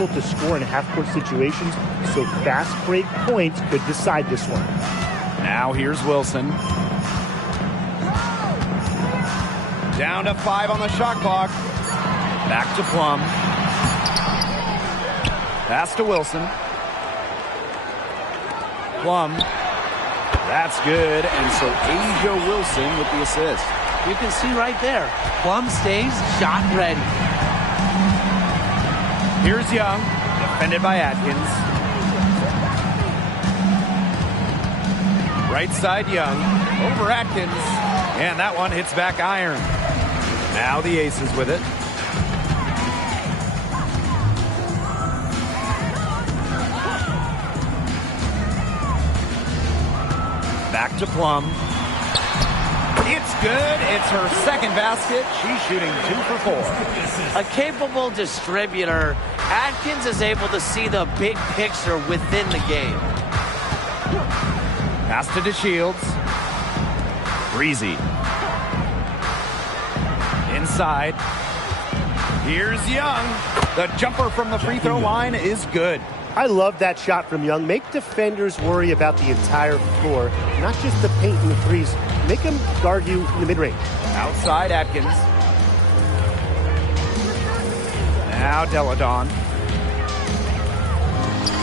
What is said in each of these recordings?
difficult to score in half-court situations, so fast break points could decide this one. Now here's Wilson. Down to 5 on the shot clock. Back to Plum. Pass to Wilson. Plum. That's good. And so Asia Wilson with the assist. You can see right there, Plum stays shot ready. Here's Young, defended by Atkins. Right side Young, over Atkins. And that one hits back iron. Now the Aces with it. Back to Plum. It's good. It's her second basket. She's shooting 2 for 4. A capable distributor, Atkins is able to see the big picture within the game. Pass to DeShields. Breezy. Inside. Here's Young. The jumper from the free throw line is good. I love that shot from Young. Make defenders worry about the entire floor, not just the paint and the threes. Make them guard you in the mid-range. Outside Atkins. Now Deladon.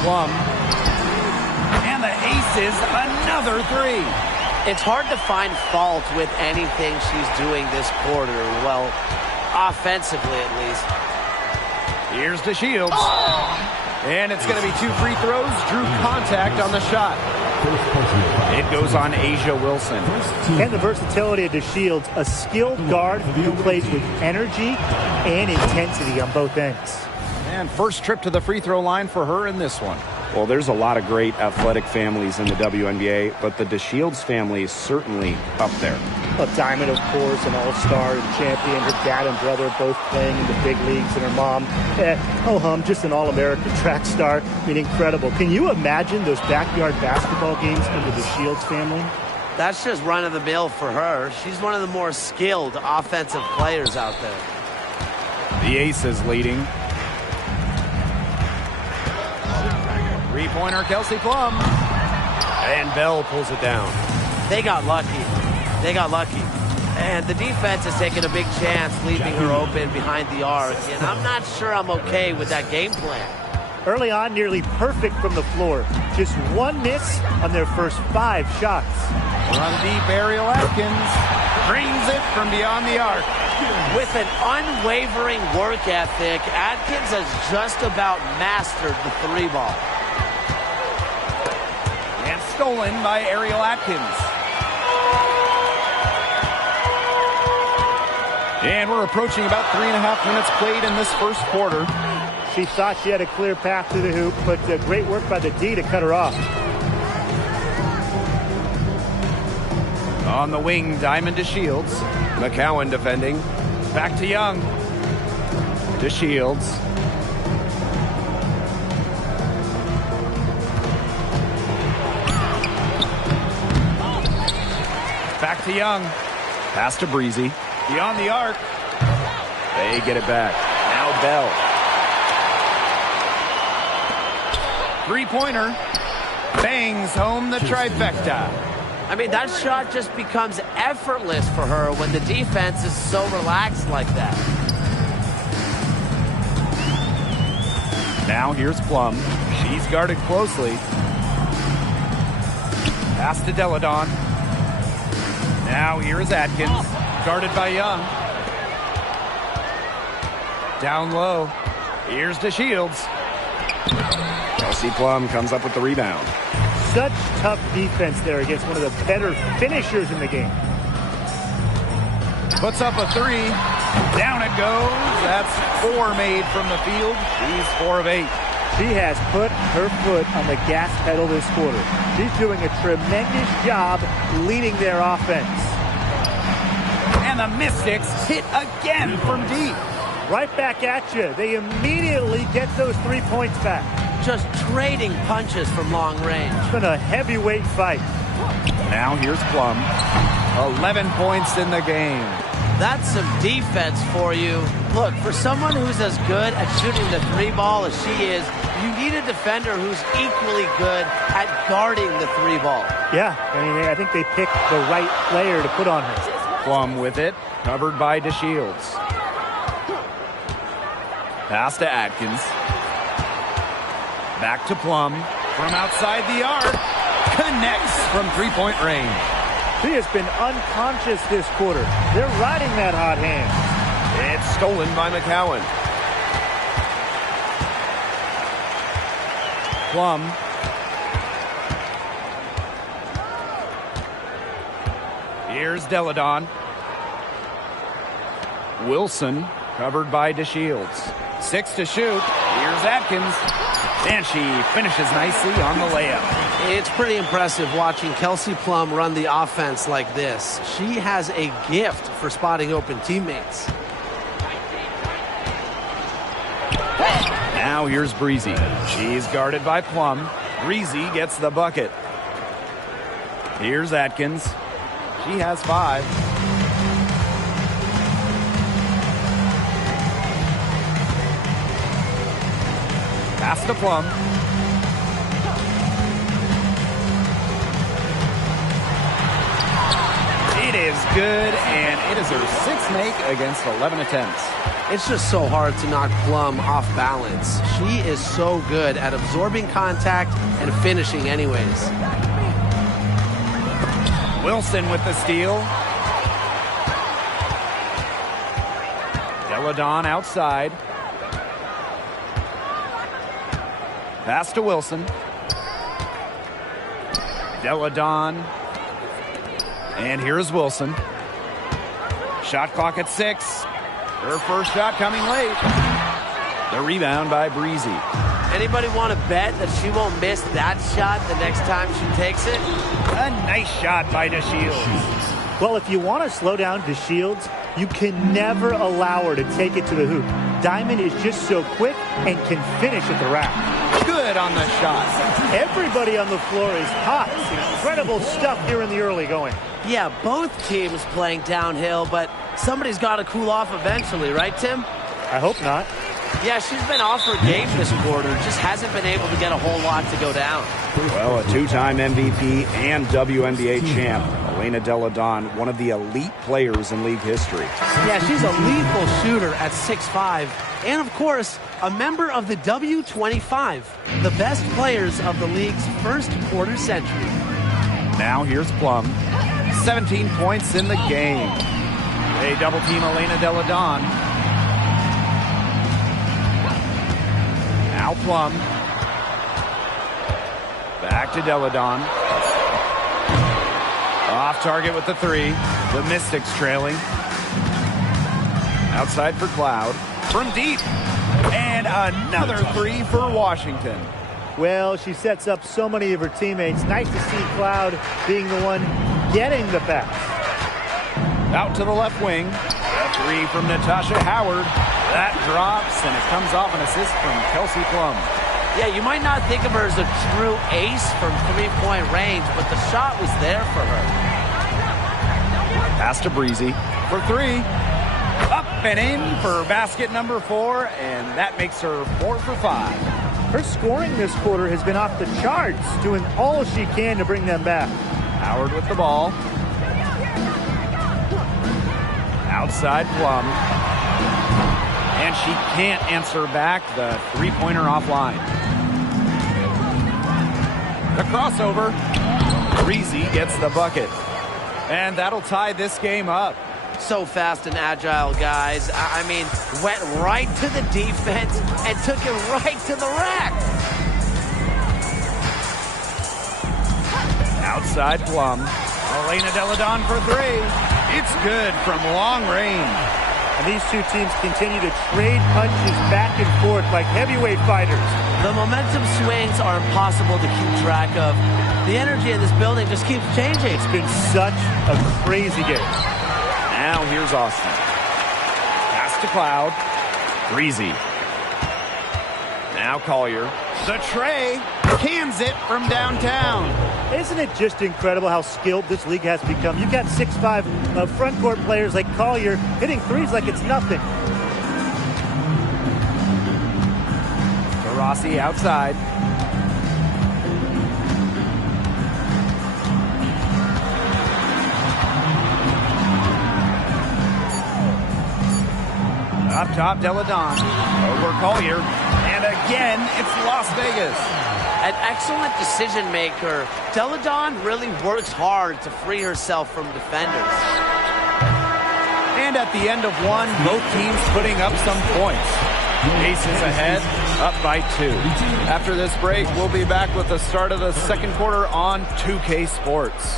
Plum. And the Aces, another 3. It's hard to find fault with anything she's doing this quarter. Well, offensively at least. Here's DeShields. Oh! And it's going to be 2 free throws. Drew contact on the shot. It goes on Asia Wilson. And the versatility of DeShields, a skilled guard who plays with energy and intensity on both ends. And first trip to the free throw line for her in this one. Well, there's a lot of great athletic families in the WNBA, but the DeShields family is certainly up there. A Diamond, of course, an all-star and champion. Her dad and brother both playing in the big leagues, and her mom, just an all-American track star. I mean, incredible. Can you imagine those backyard basketball games in the DeShields family? That's just run-of-the-mill for her. She's one of the more skilled offensive players out there. The Aces leading. Three-pointer, Kelsey Plum. And Bell pulls it down. They got lucky. They got lucky. And the defense has taken a big chance leaving her open behind the arc. And I'm not sure I'm okay with that game plan. Early on, nearly perfect from the floor. Just one miss on their first 5 shots. Run deep, Ariel Atkins. Brings it from beyond the arc. With an unwavering work ethic, Atkins has just about mastered the 3-ball. And stolen by Ariel Atkins. And we're approaching about 3.5 minutes played in this first quarter. She thought she had a clear path to the hoop, but great work by the D to cut her off. On the wing, Diamond DeShields. McCowan defending. Back to Young. DeShields. Back to Young. Pass to Breezy. Beyond the arc. They get it back. Now Bell. Three-pointer. Bangs home the trifecta. I mean, that shot just becomes effortless for her when the defense is so relaxed like that. Now here's Plum. She's guarded closely. Pass to Deladon. Now here is Atkins. Guarded by Young. Down low. Here's DeShields. Kelsey Plum comes up with the rebound. Such tough defense there against one of the better finishers in the game. Puts up a 3. Down it goes. That's 4 made from the field. She's 4 of 8. She has put her foot on the gas pedal this quarter. She's doing a tremendous job leading their offense. And the Mystics hit again from deep. Right back at you. They immediately get those 3 points back. Just trading punches from long range. It's been a heavyweight fight. Now here's Plum. 11 points in the game. That's some defense for you. Look, for someone who's as good at shooting the three ball as she is, you need a defender who's equally good at guarding the three ball. Yeah, I mean, I think they picked the right player to put on her. Plum with it, covered by DeShields. Pass to Atkins. Back to Plum. From outside the arc. Connects from three-point range. She has been unconscious this quarter. They're riding that hot hand. It's stolen by McCowan. Plum. Here's Deladon. Wilson, covered by DeShields. 6 to shoot. Here's Atkins. And she finishes nicely on the layup. It's pretty impressive watching Kelsey Plum run the offense like this. She has a gift for spotting open teammates. Now here's Breezy. She's guarded by Plum. Breezy gets the bucket. Here's Atkins. She has 5. Pass to Plum. It is good, and it is her 6th make against 11 attempts. It's just so hard to knock Plum off balance. She is so good at absorbing contact and finishing anyways. Wilson with the steal. Deladon outside. Pass to Wilson. Deladon. And here's Wilson. Shot clock at 6. Her first shot coming late. The rebound by Breezy. Anybody want to bet that she won't miss that shot the next time she takes it? A nice shot by DeShields. Well, if you want to slow down DeShields, you can never allow her to take it to the hoop. Diamond is just so quick and can finish at the rack. Good on the shot. Everybody on the floor is hot. Incredible stuff here in the early going. Yeah, both teams playing downhill, but somebody's got to cool off eventually, right, Tim? I hope not. Yeah, she's been off her game this quarter. Just hasn't been able to get a whole lot to go down. Well, a 2-time MVP and WNBA champ, Elena Deladon, one of the elite players in league history. Yeah, she's a lethal shooter at 6'5", and of course, a member of the W25, the best players of the league's first quarter century. Now here's Plum. 17 points in the game. They double team Elena Deladon. Now Plum. Back to Deladon. Off target with the 3. The Mystics trailing. Outside for Cloud. From deep. And another 3 for Washington. Well, she sets up so many of her teammates. Nice to see Cloud being the one getting the pass. Out to the left wing. A 3 from Natasha Howard. That drops, and it comes off an assist from Kelsey Plum. Yeah, you might not think of her as a true ace from three-point range, but the shot was there for her. Pass to Breezy for 3. Up and in for basket number 4, and that makes her 4 for 5. Her scoring this quarter has been off the charts, doing all she can to bring them back. Howard with the ball. Outside Plum. And she can't answer back the three-pointer offline. The crossover. Breezy gets the bucket. And that'll tie this game up. So fast and agile, guys. I mean, went right to the defense and took it right to the rack. Outside Plum. Elena Deladon for 3. It's good from long range. And these two teams continue to trade punches back and forth like heavyweight fighters. The momentum swings are impossible to keep track of. The energy in this building just keeps changing. It's been such a crazy game. Now here's Austin. Pass to Cloud. Breezy. Now Collier. The tray. Cans it from downtown. Isn't it just incredible how skilled this league has become? You've got 6'5" front court players like Collier hitting threes like it's nothing. Rossi outside. Up top, Deladon. Over Collier. And again, it's Las Vegas. An excellent decision maker. Deladon really works hard to free herself from defenders. And at the end of one, both teams putting up some points. Aces ahead, up by 2. After this break, we'll be back with the start of the second quarter on 2K Sports.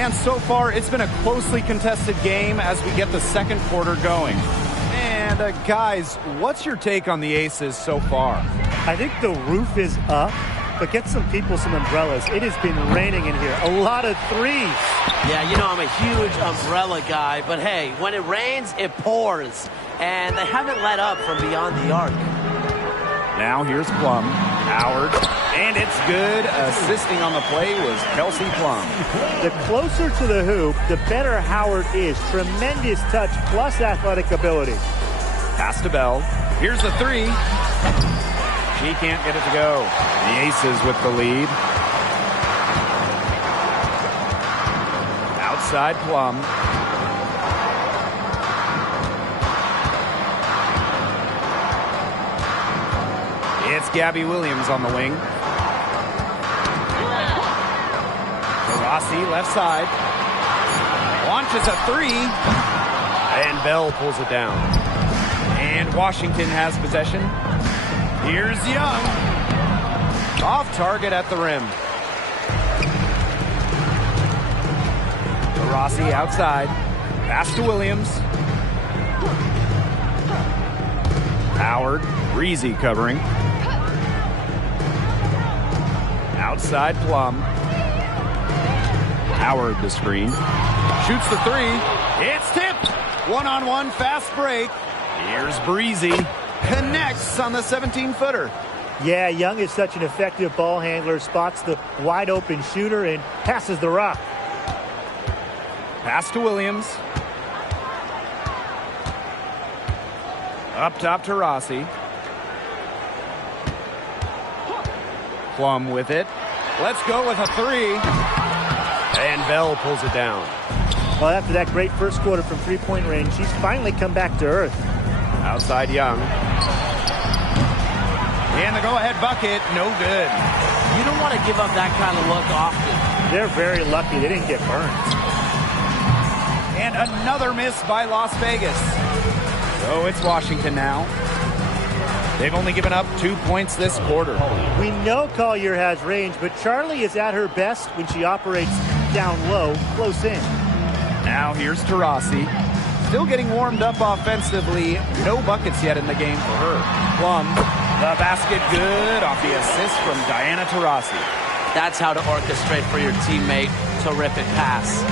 And so far, it's been a closely contested game as we get the second quarter going. And guys, what's your take on the Aces so far? I think the roof is up, but get some people some umbrellas. It has been raining in here. A lot of threes. Yeah, you know I'm a huge umbrella guy, but hey, when it rains, it pours. And they haven't let up from beyond the arc. Now here's Plum. Howard. And it's good. Assisting on the play was Kelsey Plum. The closer to the hoop, the better Howard is. Tremendous touch plus athletic ability. Pass to Bell. Here's the three. She can't get it to go. The Aces with the lead. Outside Plum. It's Gabby Williams on the wing. Rossi left side. Launches a three. And Bell pulls it down. And Washington has possession. Here's Young. Off target at the rim. Rossi outside. Pass to Williams. Howard. Breezy covering. Outside Plum. Howard the screen. Shoots the three. It's tipped. One-on-one fast break. Here's Breezy. Connects on the 17-footer. Yeah, Young is such an effective ball handler. Spots the wide-open shooter and passes the rock. Pass to Williams. Up top to Rossi. Plum with it. Let's go with a three. And Bell pulls it down. Well, after that great first quarter from three-point range, she's finally come back to earth. Outside Young. And the go-ahead bucket, no good. You don't want to give up that kind of look often. They're very lucky they didn't get burned. And another miss by Las Vegas. So it's Washington now. They've only given up 2 points this quarter. We know Collier has range, but Charlie is at her best when she operates down low, close in. Now here's Taurasi. Still getting warmed up offensively. No buckets yet in the game for her. Plum, the basket good off the assist from Diana Taurasi. That's how to orchestrate for your teammate. Terrific pass.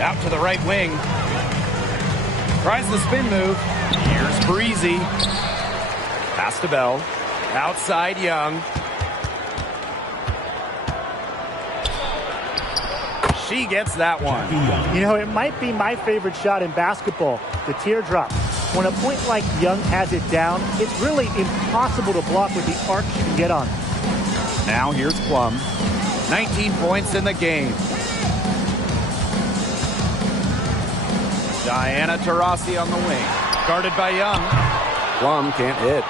Out to the right wing. Tries the spin move. Here's Breezy. Pass to Bell. Outside Young. She gets that one. You know, it might be my favorite shot in basketball, the teardrop. When a point like Young has it down, it's really impossible to block with the arc she can get on. Now here's Plum. 19 points in the game. Diana Taurasi on the wing. Guarded by Young. Plum can't hit.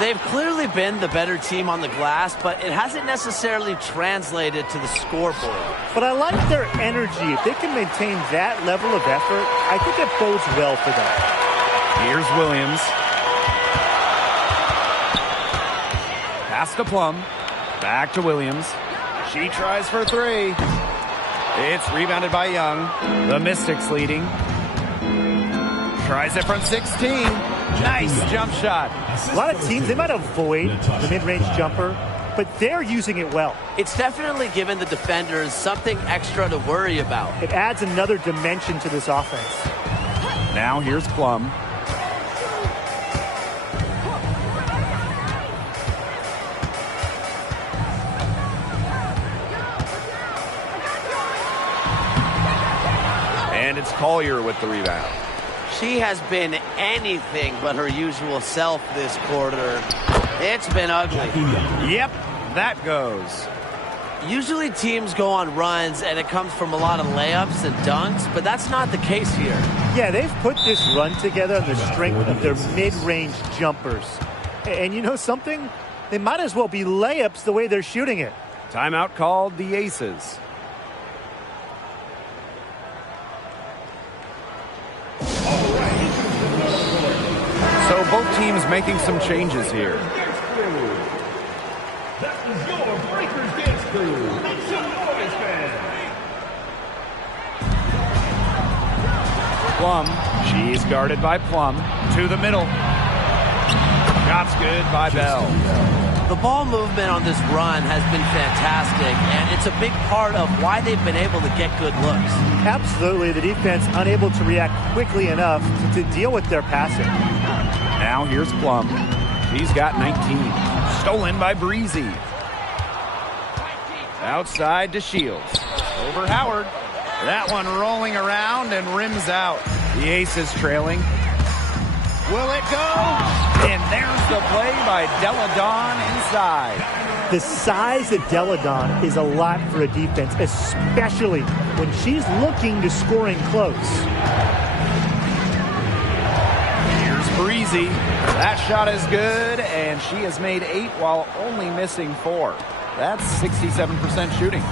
They've clearly been the better team on the glass, but it hasn't necessarily translated to the scoreboard. But I like their energy. If they can maintain that level of effort, I think it bodes well for them. Here's Williams. Pass to Plum. Back to Williams. She tries for three. It's rebounded by Young. The Mystics leading. Tries it from 16. Nice jump shot. A lot of teams, they might avoid the mid-range jumper, but they're using it well. It's definitely given the defenders something extra to worry about. It adds another dimension to this offense. Now here's Plum. And it's Collier with the rebound. She has been anything but her usual self this quarter. It's been ugly. Yep, that goes. Usually teams go on runs and it comes from a lot of layups and dunks, but that's not the case here. Yeah, they've put this run together on the strength of their mid-range jumpers. And you know something? They might as well be layups the way they're shooting it. Timeout called the Aces. So both teams making some changes here. That was your Breakers Dance Crew. Make some noise, fans. Plum, she's guarded by Plum. To the middle. Shot's good by Bell. The ball movement on this run has been fantastic, and it's a big part of why they've been able to get good looks. Absolutely, the defense unable to react quickly enough to deal with their passing. Now here's Plum. She's got 19. Stolen by Breezy. Outside to Shields. Over Howard. That one rolling around and rims out. The Aces trailing. Will it go? And there's the play by Deladon inside. The size of Deladon is a lot for a defense, especially when she's looking to scoring close. Here's Breezy. That shot is good, and she has made 8 while only missing 4. That's 67% shooting.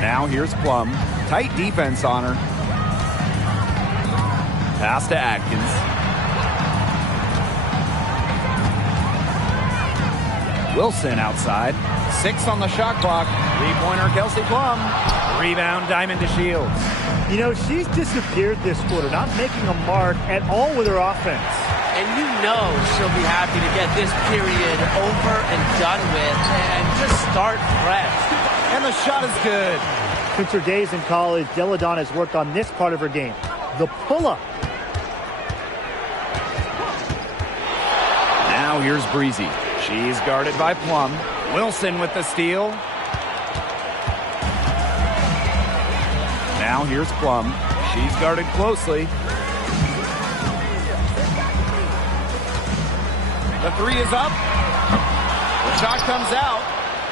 Now here's Plum. Tight defense on her. Pass to Atkins. Wilson outside. 6 on the shot clock. 3-pointer Kelsey Plum. Rebound Diamond to Shields. You know, she's disappeared this quarter, not making a mark at all with her offense. And you know she'll be happy to get this period over and done with and just start fresh. And the shot is good. Since her days in college, Deladon has worked on this part of her game, the pull-up. Now here's Breezy. She's guarded by Plum. Wilson with the steal. Now here's Plum. She's guarded closely. The 3 is up. The shot comes out.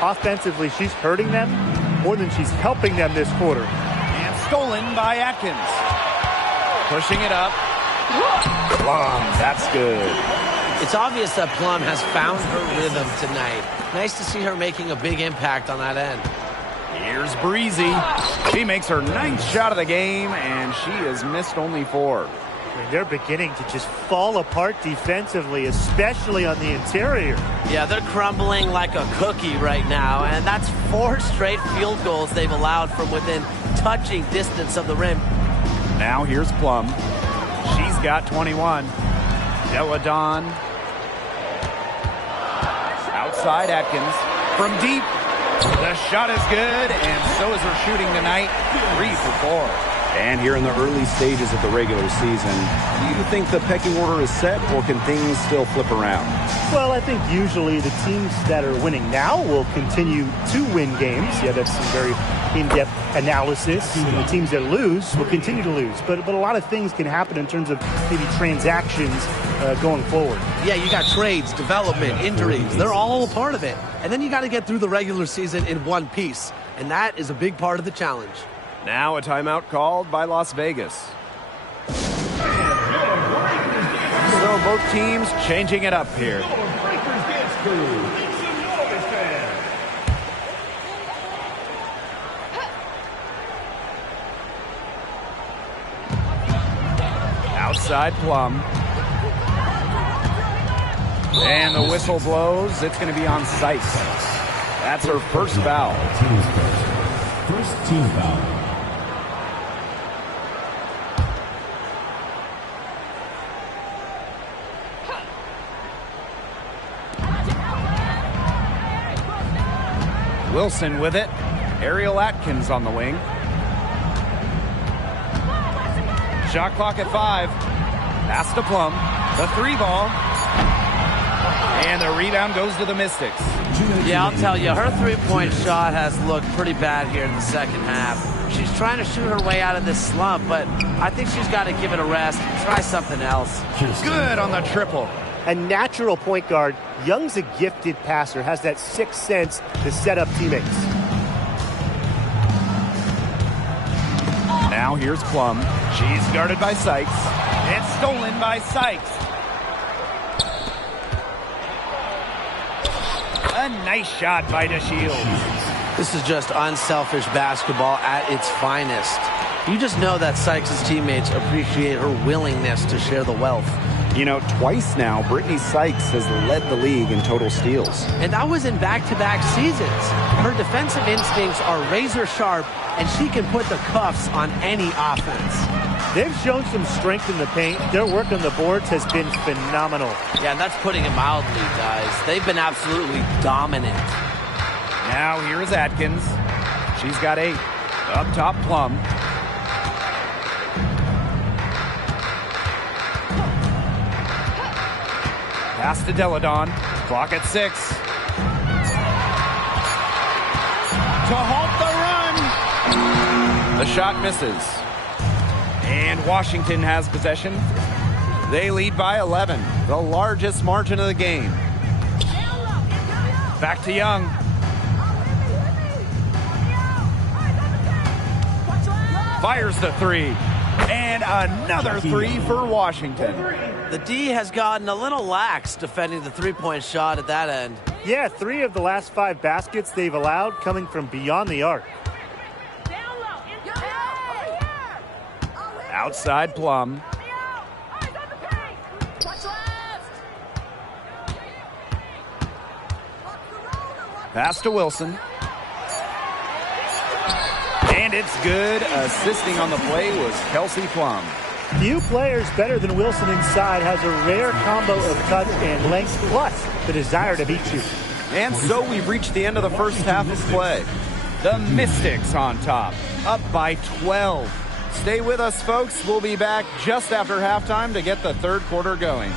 Offensively, she's hurting them more than she's helping them this quarter. And stolen by Atkins. Pushing it up. Plum, that's good. It's obvious that Plum has found her rhythm tonight. Nice to see her making a big impact on that end. Here's Breezy. She makes her 9th shot of the game, and she has missed only 4. I mean, they're beginning to just fall apart defensively, especially on the interior. Yeah, they're crumbling like a cookie right now, and that's 4 straight field goals they've allowed from within touching distance of the rim. Now here's Plum. She's got 21. Deladon. Outside Atkins. From deep. The shot is good, and so is her shooting tonight. 3 for 4. And here in the early stages of the regular season, do you think the pecking order is set, or can things still flip around? Well, I think usually the teams that are winning now will continue to win games. Yeah, that's some very in-depth analysis. And the teams that lose will continue to lose. But a lot of things can happen in terms of maybe transactions going forward. Yeah, you got trades, development, injuries. They're all a part of it. And then you got to get through the regular season in one piece. And that is a big part of the challenge. Now a timeout called by Las Vegas. So both teams changing it up here. Outside Plum. And the whistle blows. It's going to be on Sykes. That's her first foul. First team foul. Wilson with it. Ariel Atkins on the wing. Shot clock at 5. Pass to Plum. The 3 ball. And the rebound goes to the Mystics. Yeah, I'll tell you, her three-point shot has looked pretty bad here in the second half. She's trying to shoot her way out of this slump, but I think she's got to give it a rest and try something else. Good on the triple. A natural point guard, Young's a gifted passer, has that sixth sense to set up teammates. Now here's Plum. She's guarded by Sykes. It's stolen by Sykes. A nice shot by DeShields. This is just unselfish basketball at its finest. You just know that Sykes' teammates appreciate her willingness to share the wealth. You know, twice now, Brittany Sykes has led the league in total steals. And that was in back-to-back seasons. Her defensive instincts are razor sharp, and she can put the cuffs on any offense. They've shown some strength in the paint. Their work on the boards has been phenomenal. Yeah, and that's putting it mildly, guys. They've been absolutely dominant. Now here is Atkins. She's got 8. Up top, Plum. Pass to Deladon. Clock at 6. To halt the run. The shot misses. And Washington has possession. They lead by 11, the largest margin of the game. Back to Young. Fires the 3. And another 3 for Washington. The D has gotten a little lax defending the three-point shot at that end. Yeah, 3 of the last 5 baskets they've allowed coming from beyond the arc. Outside Plum. Pass to Wilson. And it's good. Assisting on the play was Kelsey Plum. Few players better than Wilson inside, has a rare combo of touch and length, plus the desire to beat you. And so we've reached the end of the first half of play. The Mystics on top, up by 12. Stay with us, folks. We'll be back just after halftime to get the third quarter going.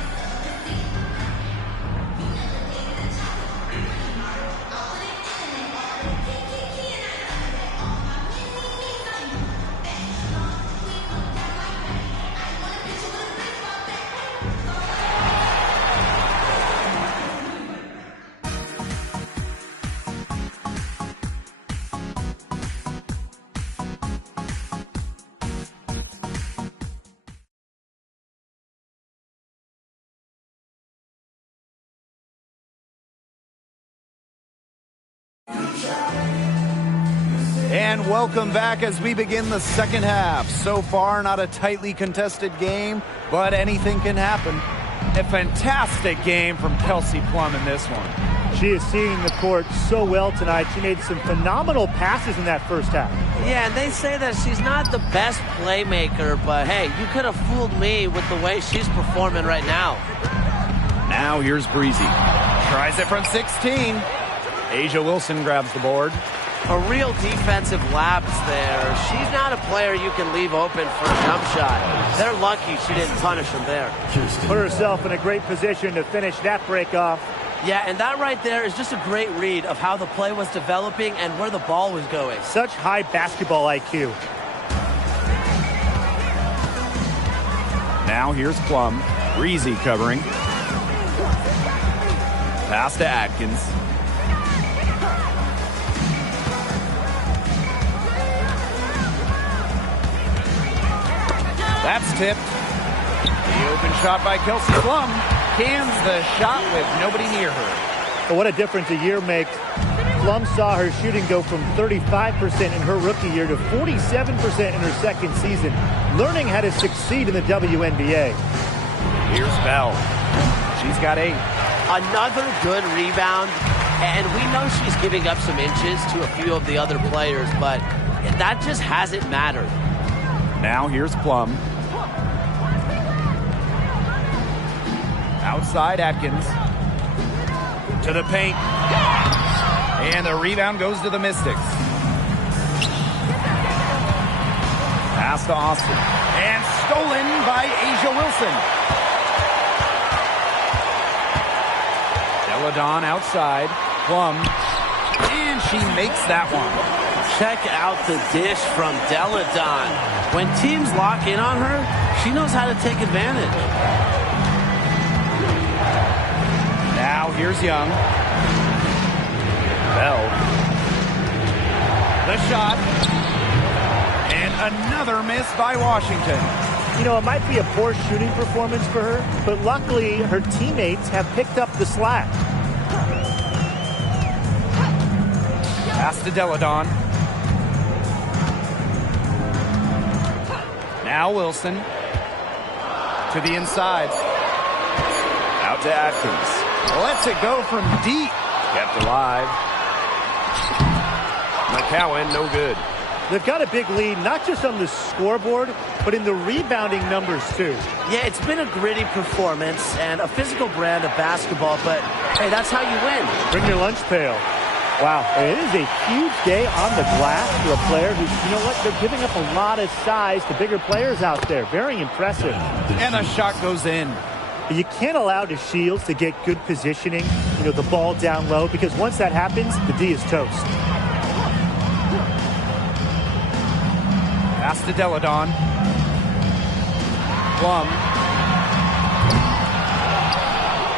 And welcome back as we begin the second half. So far, not a tightly contested game, but anything can happen. A fantastic game from Kelsey Plum in this one. She is seeing the court so well tonight. She made some phenomenal passes in that first half. Yeah, and they say that she's not the best playmaker, but hey, you could have fooled me with the way she's performing right now. Now here's Breezy. Tries it from 16. Asia Wilson grabs the board. A real defensive lapse there. She's not a player you can leave open for a jump shot. They're lucky she didn't punish him there. Put herself in a great position to finish that break off. Yeah, and that right there is just a great read of how the play was developing and where the ball was going. Such high basketball IQ. Now here's Plum. Breezy covering. Pass to Atkins. That's tipped. The open shot by Kelsey Plum. Cans the shot with nobody near her. But what a difference a year makes. Plum saw her shooting go from 35% in her rookie year to 47% in her second season, learning how to succeed in the WNBA. Here's Bell. She's got 8. Another good rebound, and we know she's giving up some inches to a few of the other players, but that just hasn't mattered. Now here's Plum. Outside Atkins. To the paint. And the rebound goes to the Mystics. Pass to Austin. And stolen by Asia Wilson. Deladon outside. Plum. And she makes that one. Check out the dish from Deladon. When teams lock in on her, she knows how to take advantage. Now here's Young. Bell. The shot. And another miss by Washington. You know, it might be a poor shooting performance for her, but luckily her teammates have picked up the slack. Pass to Deladon. Now Wilson. To the inside. Out to Atkins. Lets it go from deep. Kept alive. McCowan, no good. They've got a big lead, not just on the scoreboard, but in the rebounding numbers, too. Yeah, it's been a gritty performance and a physical brand of basketball, but, hey, that's how you win. Bring your lunch pail. Wow, it is a huge day on the glass for a player who, you know what, they're giving up a lot of size to bigger players out there. Very impressive. And the shot goes in. You can't allow the Shields to get good positioning, you know, the ball down low, because once that happens, the D is toast. Pass to Deladon. Plum.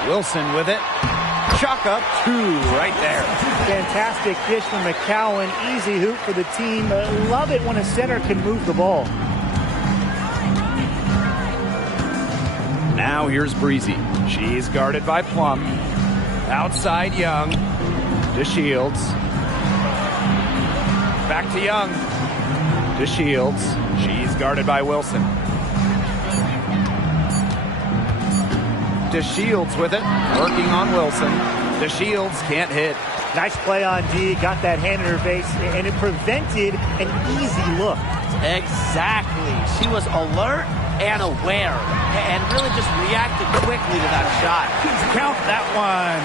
Wilson with it. Chalk up 2 right there. Fantastic dish from McCowan. Easy hoop for the team. Love it when a center can move the ball. Now here's Breezy. She's guarded by Plum. Outside Young. To Shields. Back to Young. To Shields. She's guarded by Wilson. To Shields with it. Working on Wilson. To Shields. Can't hit. Nice play on D. Got that hand in her face, and it prevented an easy look. Exactly. She was alert and aware and really just reacted quickly to that shot. Count that one.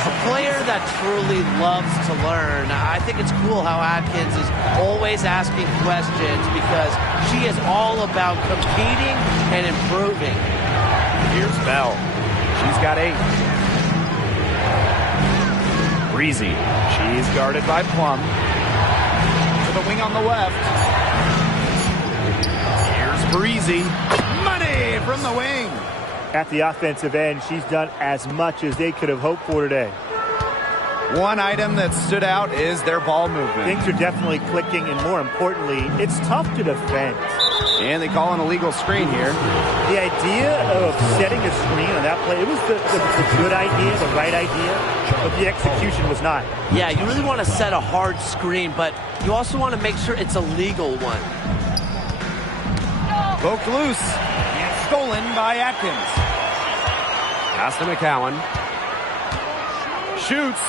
A player that truly loves to learn. I think it's cool how Atkins is always asking questions because she is all about competing and improving. Here's Bell. She's got 8. Breezy. She's guarded by Plum. To the wing on the left. Here's Breezy. Money from the wing. At the offensive end, she's done as much as they could have hoped for today. One item that stood out is their ball movement. Things are definitely clicking, and more importantly, it's tough to defend. And they call an illegal screen here. The idea of setting a screen on that play, it was the good idea, the right idea, but the execution was not. Yeah, you really want to set a hard screen, but you also want to make sure it's a legal one. Poked loose. And stolen by Atkins. Pass to McCowan. Shoots.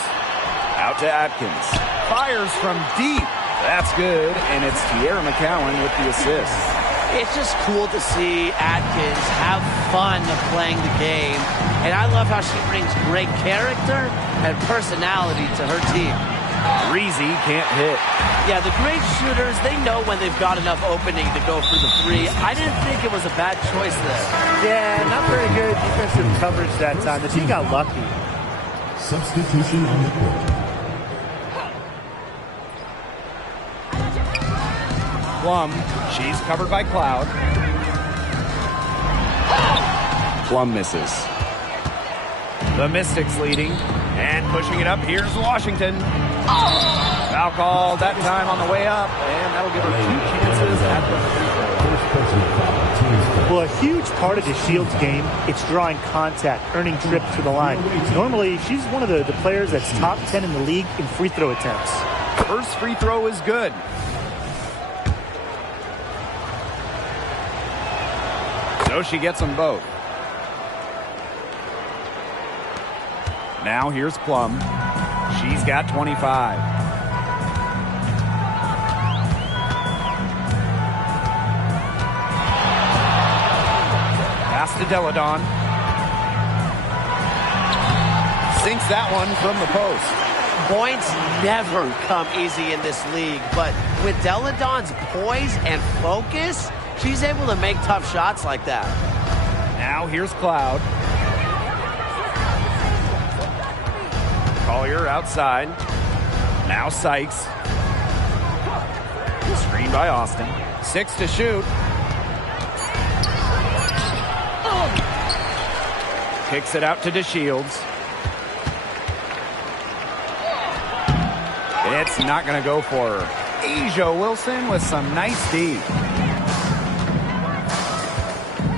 Out to Atkins. Fires from deep. That's good. And it's Tierra McCowan with the assist. It's just cool to see Atkins have fun playing the game. And I love how she brings great character and personality to her team. Breezy can't hit. Yeah, the great shooters, they know when they've got enough opening to go for the 3. I didn't think it was a bad choice there. Yeah, not very good defensive coverage that time. The team got lucky. Substitution on the court. Plum. She's covered by Cloud. Plum misses. The Mystics leading. And pushing it up. Here's Washington. Foul call that time on the way up. And that'll give her 2 chances at the free throw. Well, a huge part of the Shields game, it's drawing contact, earning trips to the line. Normally, she's one of the players that's top 10 in the league in free throw attempts. First free throw is good. So she gets them both. Now here's Plum. She's got 25. Pass to Deladon. Sinks that one from the post. Points never come easy in this league, but with Deladon's poise and focus, she's able to make tough shots like that. Now here's Cloud. Collier outside. Now Sykes. Screen by Austin. 6 to shoot. Kicks it out to DeShields. It's not going to go for her. Asia Wilson with some nice D.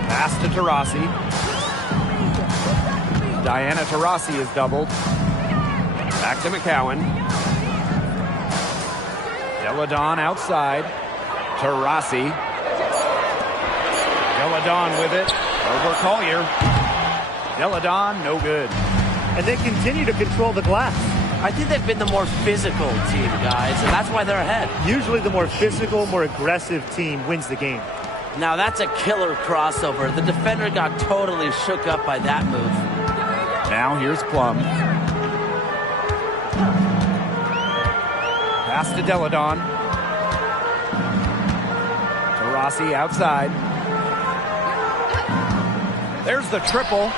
Pass to Taurasi. Diana Taurasi is doubled. Back to McCowan. Deladon outside. Taurasi. Deladon with it. Over Collier. Deladon, no good. And they continue to control the glass. I think they've been the more physical team, guys, and that's why they're ahead. Usually the more physical, more aggressive team wins the game. Now that's a killer crossover. The defender got totally shook up by that move. Now here's Plum. Pass to Deladon. Taurasi outside. There's the triple.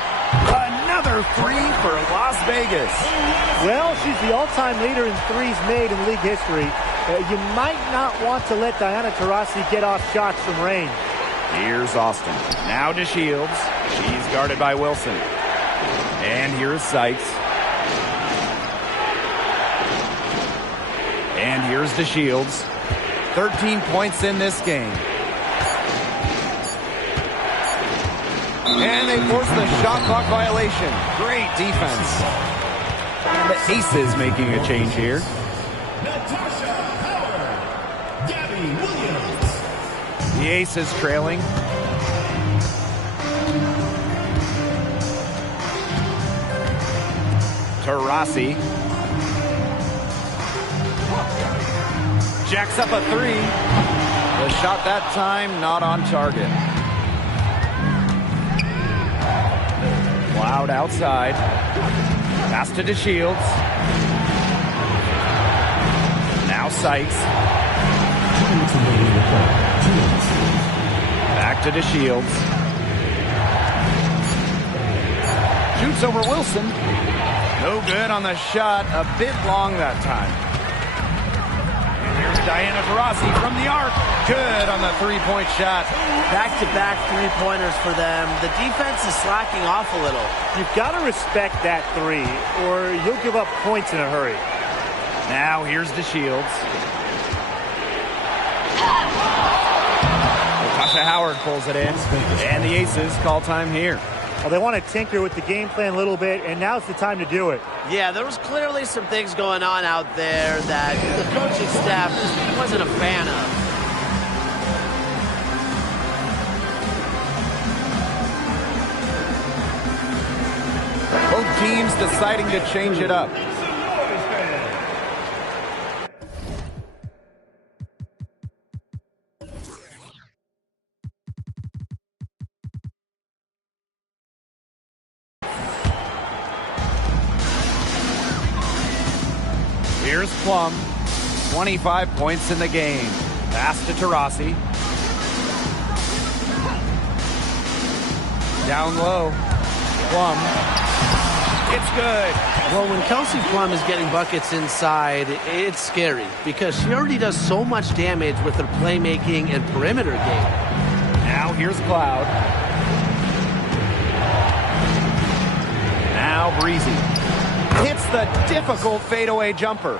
Another three for Las Vegas. Well, she's the all-time leader in threes made in league history. You might not want to let Diana Taurasi get off shots from range. Here's Austin. Now DeShields. She's guarded by Wilson. And here's Sykes. And here's DeShields. 13 points in this game. And they force the shot clock violation. Great defense. And the Aces making a change here. Natasha Howard. Gabby Williams. The Aces trailing. Taurasi. Jacks up a three. The shot that time not on target. Cloud outside. Pass to DeShields. Now Sykes. Back to DeShields. Shoots over Wilson. No good on the shot. A bit long that time. And here's Diana Taurasi from the arc. Good on the three-point shot. Back-to-back three-pointers for them. The defense is slacking off a little. You've got to respect that three, or you'll give up points in a hurry. Now here's DeShields. Natasha Howard pulls it in. And the Aces call time here. Well, they want to tinker with the game plan a little bit, and now's the time to do it. Yeah, there was clearly some things going on out there that the coaching staff just wasn't a fan of. Both teams deciding to change it up. Here's Plum. 25 points in the game. Pass to Taurasi. Down low. Plum. It's good. Well, when Kelsey Plum is getting buckets inside, it's scary because she already does so much damage with her playmaking and perimeter game. Now here's Cloud. Now Breezy. Hits the difficult fadeaway jumper.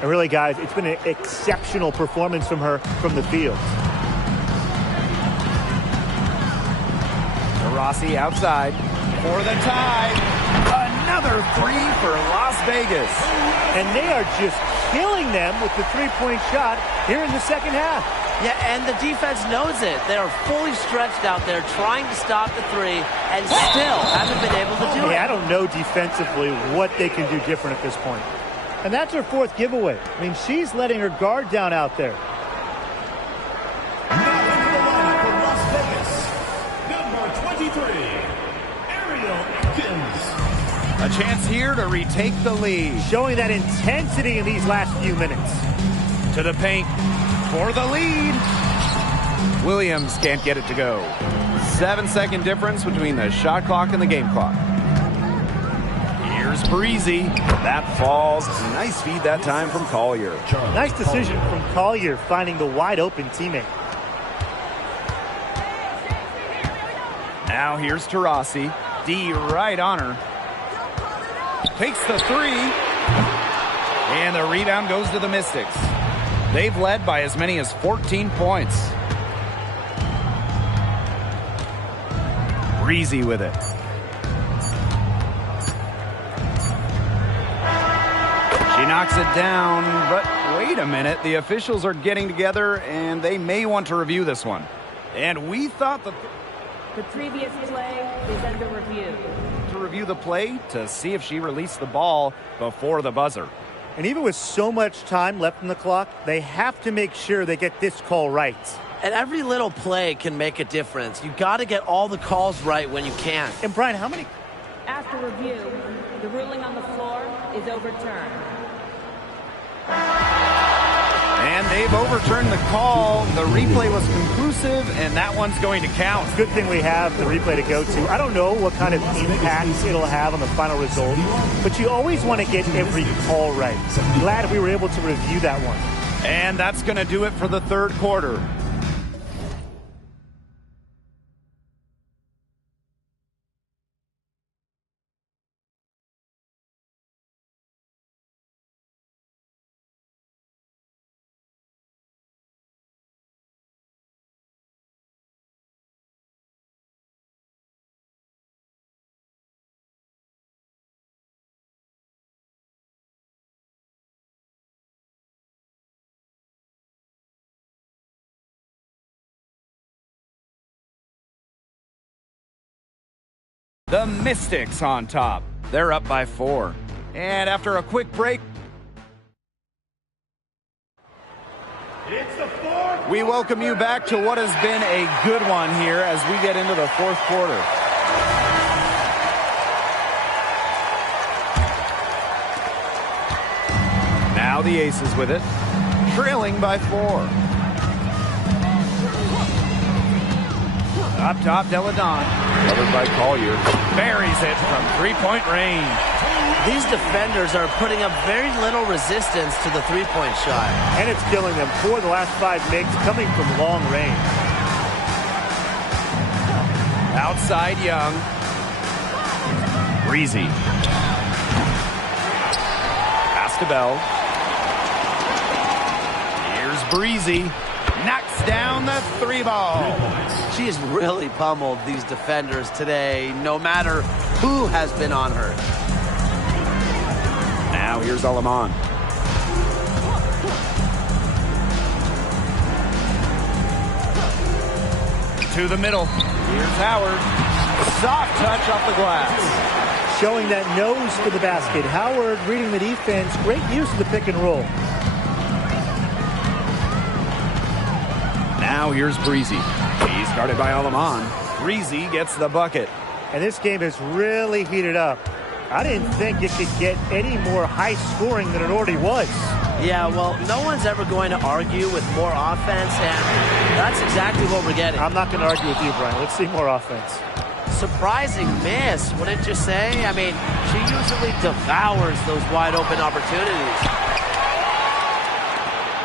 And really, guys, it's been an exceptional performance from her from the field. Taurasi outside for the tie. Another three for Las Vegas. And they are just killing them with the three-point shot here in the second half. Yeah, and the defense knows it. They are fully stretched out there trying to stop the three and still haven't been able to do it. Yeah, I don't know defensively what they can do different at this point. And that's her fourth giveaway. I mean, she's letting her guard down out there. Now into the lineup for Las Vegas, number 23, Ariel Atkins. A chance here to retake the lead. Showing that intensity in these last few minutes. To the paint for the lead. Williams can't get it to go. 7-second difference between the shot clock and the game clock. Here's Breezy. That falls. Nice feed that time from Collier. Nice decision from Collier, finding the wide open teammate. Now here's Taurasi. D right on her. Takes the three. And the rebound goes to the Mystics. They've led by as many as 14 points. Breezy with it. She knocks it down, but wait a minute. The officials are getting together, and they may want to review this one. And we thought the previous play is under review. To review the play to see if she released the ball before the buzzer. And even with so much time left in the clock, they have to make sure they get this call right. And every little play can make a difference. You got to get all the calls right when you can. And Brian, how many? After review, the ruling on the floor is overturned. And they've overturned the call. The replay was conclusive, and that one's going to count. Good thing we have the replay to go to. I don't know what kind of impact it'll have on the final result, but you always want to get every call right. So I'm glad we were able to review that one. And that's going to do it for the third quarter. The Mystics on top. They're up by 4. And after a quick break, we welcome you back to what has been a good one here as we get into the fourth quarter. Now the Aces with it, trailing by 4. Up top, Deladon. Covered by Collier. Buries it from three-point range. These defenders are putting up very little resistance to the three-point shot. And it's killing them. 4 of the last 5 makes coming from long range. Outside Young. Breezy. Pass to Bell. Here's Breezy. Knocks down the 3-ball. She has really pummeled these defenders today, no matter who has been on her. Now here's Alaman. To the middle. Here's Howard. Soft touch off the glass. Showing that nose for the basket. Howard reading the defense. Great use of the pick and roll. Now here's Breezy. He's guarded by Alaman. Breezy gets the bucket. And this game has really heated up. I didn't think it could get any more high scoring than it already was. Yeah, well, no one's ever going to argue with more offense, and that's exactly what we're getting. I'm not going to argue with you, Brian. Let's see more offense. Surprising miss, wouldn't you say? I mean, she usually devours those wide open opportunities.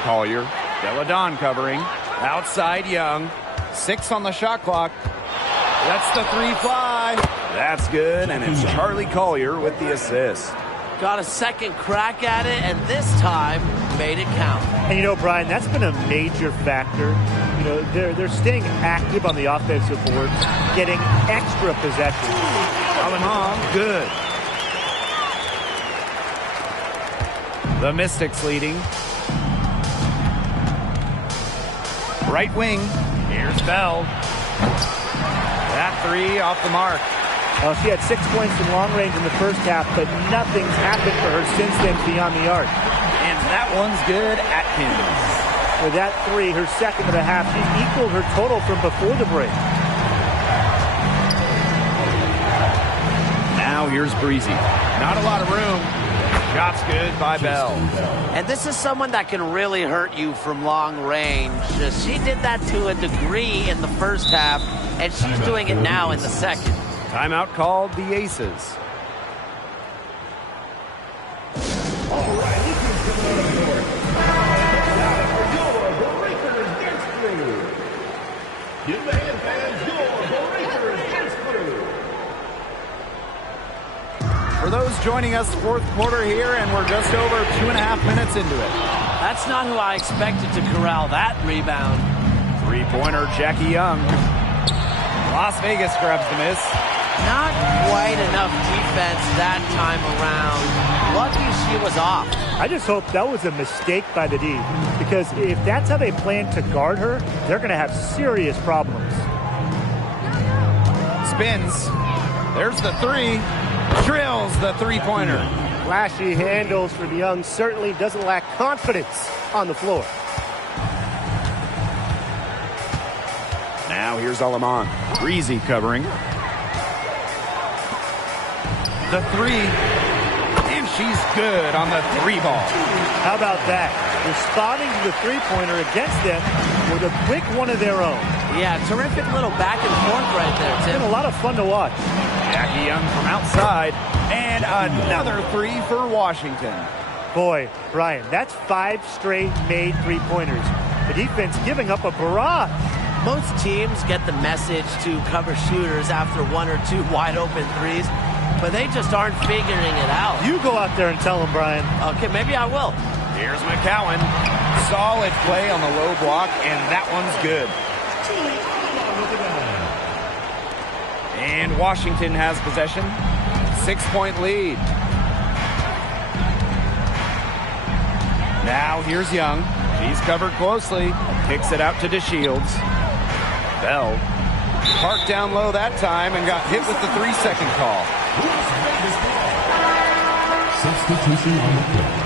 Collier. Deladon covering. Outside Young. 6 on the shot clock. That's the 3 fly. That's good, and it's Charlie Collier with the assist. Got a second crack at it, and this time made it count. And you know, Brian, that's been a major factor. You know, they're staying active on the offensive boards, getting extra possessions. Alaman, good. The Mystics leading. Right wing. Here's Bell. That 3 off the mark. Well, she had 6 points in long range in the first half, but nothing's happened for her since then beyond the arc. And that one's good. Atkins. With that 3, her second of the half, she equaled her total from before the break. Now here's Breezy. Not a lot of room. Shot's good by Bell. And this is someone that can really hurt you from long range. She did that to a degree in the first half, and she's doing it now in the second. Timeout called the Aces. All right, this is coming out of the court. Your breakers gets through. Give the hand fans your breakers gets through. For those joining us, fourth quarter here, and we're just over 2.5 minutes into it. That's not who I expected to corral that rebound. Three-pointer, Jackie Young. Las Vegas grabs the miss. Not quite enough defense that time around. Lucky she was off. I just hope that was a mistake by the D, because if that's how they plan to guard her, they're going to have serious problems. Spins. There's the three. Drills the three-pointer. Flashy handles from Young, certainly doesn't lack confidence on the floor. Now here's Alaman. Breezy covering. The three. And she's good on the three ball. How about that? Responding to the three-pointer against them with a quick one of their own. Yeah, terrific little back and forth right there, It's Tim. been a lot of fun to watch. Jackie Young from outside. And another three for Washington. Boy, Brian, that's 5 straight made three-pointers. The defense giving up a barrage. Most teams get the message to cover shooters after 1 or 2 wide-open threes, but they just aren't figuring it out. You go out there and tell them, Brian. Okay, maybe I will. Here's McCowan. Solid play on the low block, and that one's good. And Washington has possession. 6-point lead. Now here's Young. She's covered closely. Kicks it out to DeShields. Bell parked down low that time and got hit with the 3-second call. Substitution on the court.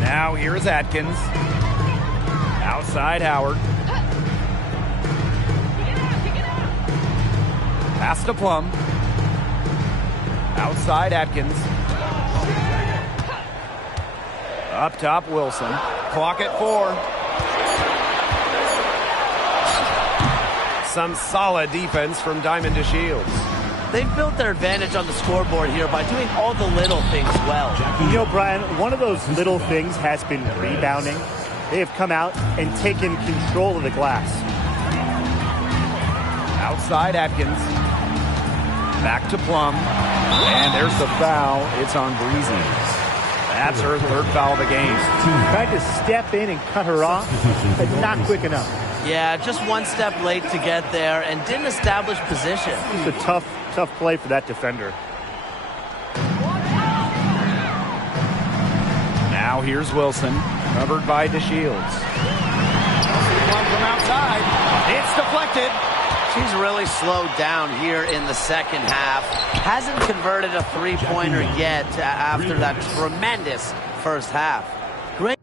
Now here's Atkins. Outside Howard. Pass to Plum. Outside Atkins. Up top Wilson. Clock at 4. Some solid defense from Diamond DeShields. They've built their advantage on the scoreboard here by doing all the little things well. You know, Brian, one of those little things has been rebounding. They have come out and taken control of the glass. Outside Atkins. Back to Plum. And there's the foul. It's on Breezy. That's her third foul of the game. Tried to step in and cut her off, but not quick enough. Yeah, just one step late to get there and didn't establish position. It's a tough play for that defender. Now here's Wilson, covered by DeShields. One from outside. It's deflected. She's really slowed down here in the second half. Hasn't converted a three-pointer yet after that tremendous first half. Great.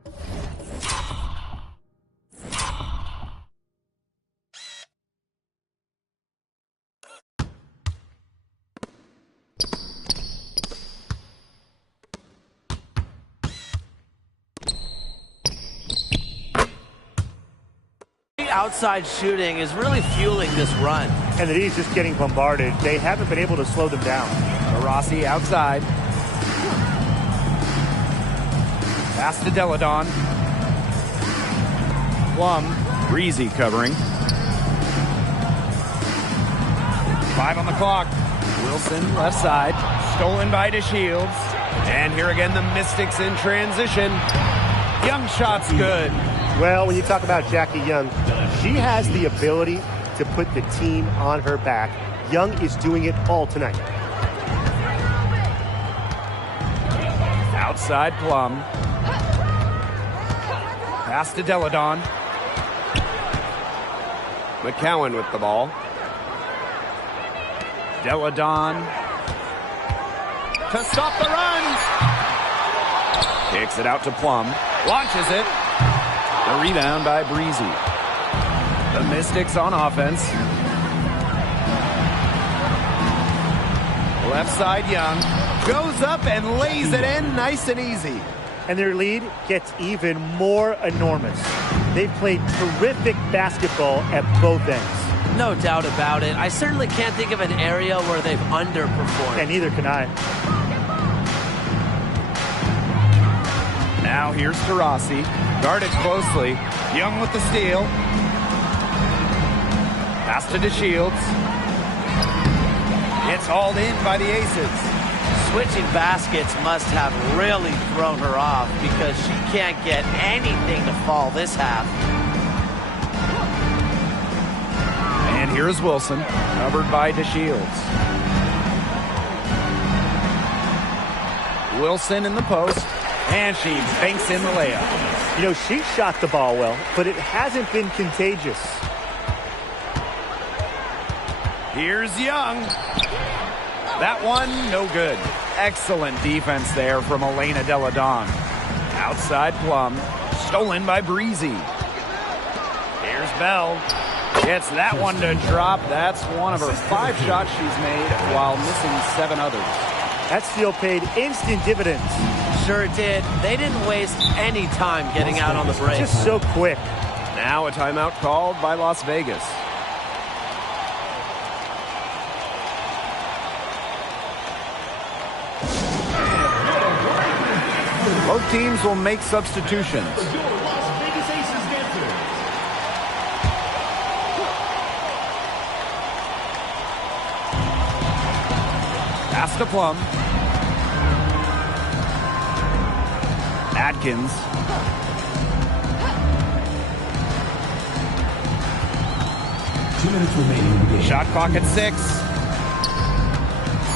Outside shooting is really fueling this run. And the D's just getting bombarded. They haven't been able to slow them down. Rossi outside. Pass to Deladon. Plum. Breezy covering. 5 on the clock. Wilson left side. Stolen by DeShields. And here again the Mystics in transition. Young shot's good. Well, when you talk about Jackie Young, she has the ability to put the team on her back. Young is doing it all tonight. Outside Plum. Pass to Deladon. McCowan with the ball. Deladon to stop the run. Kicks it out to Plum. Launches it. The rebound by Breezy. The Mystics on offense. Left side, Young. Goes up and lays it in nice and easy. And their lead gets even more enormous. They've played terrific basketball at both ends. No doubt about it. I certainly can't think of an area where they've underperformed. And neither can I. Now here's Taurasi. Guarded closely. Young with the steal. Pass to DeShields. It's hauled in by the Aces. Switching baskets must have really thrown her off because she can't get anything to fall this half. And here's Wilson, covered by DeShields. Wilson in the post, and she banks in the layup. You know, she shot the ball well, but it hasn't been contagious. Here's Young. That one, no good. Excellent defense there from Elena Deladon. Outside Plum, stolen by Breezy. Here's Bell. Gets that one to drop. That's one of her 5 shots she's made while missing 7 others. That steal paid instant dividends. Sure did. They didn't waste any time getting out on the break. Just so quick. Now a timeout called by Las Vegas. Both teams will make substitutions. Pass to Plum. Atkins. Shot clock at 6.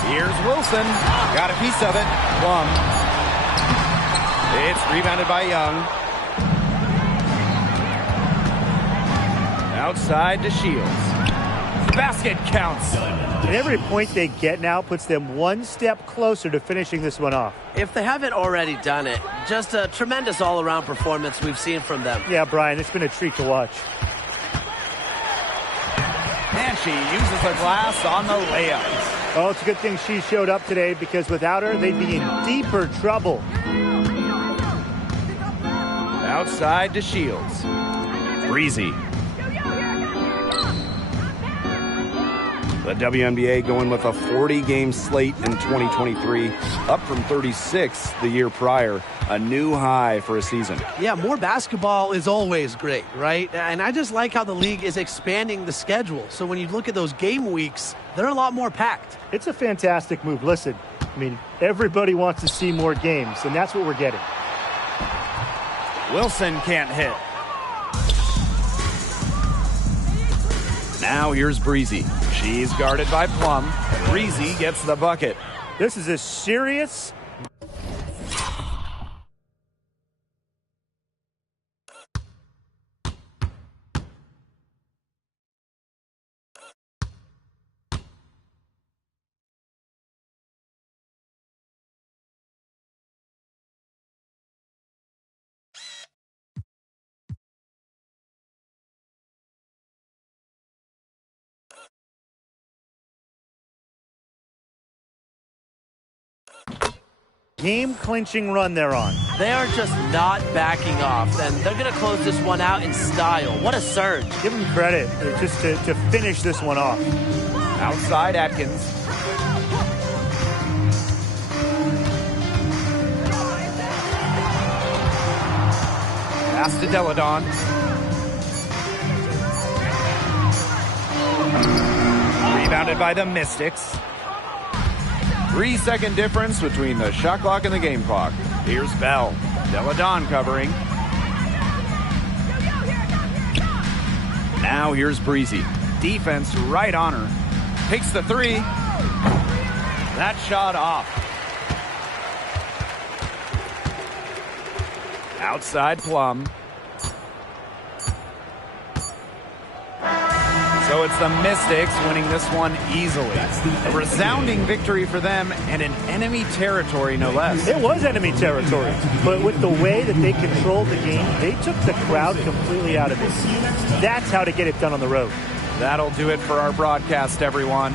Here's Wilson. Got a piece of it. Plum. It's rebounded by Young. Outside to Shields. Basket counts. And every point they get now puts them one step closer to finishing this one off. If they haven't already done it, just a tremendous all-around performance we've seen from them. Yeah, Brian, it's been a treat to watch. And she uses the glass on the layup. Oh, it's a good thing she showed up today because without her, they'd be in deeper trouble. Outside to Shields. Breezy. The WNBA going with a 40-game slate in 2023, up from 36 the year prior, a new high for a season. Yeah, more basketball is always great, right? And I just like how the league is expanding the schedule. So when you look at those game weeks, they're a lot more packed. It's a fantastic move. Listen, I mean, everybody wants to see more games, and that's what we're getting. Wilson can't hit. Now here's Breezy. She's guarded by Plum. Breezy gets the bucket. This is a serious... game-clinching run they're on. They are just not backing off, and they're going to close this one out in style. What a surge. Give them credit just to finish this one off. Outside Atkins. Pass to Deladon. Rebounded by the Mystics. 3-second difference between the shot clock and the game clock. Here's Bell. Deladon covering. Now here's Breezy. Defense right on her. Takes the 3. That shot off. Outside Plum. So So it's the Mystics winning this one easily. A resounding victory for them and in enemy territory, no less. It was enemy territory, but with the way that they controlled the game, they took the crowd completely out of it. That's how to get it done on the road. That'll do it for our broadcast, everyone.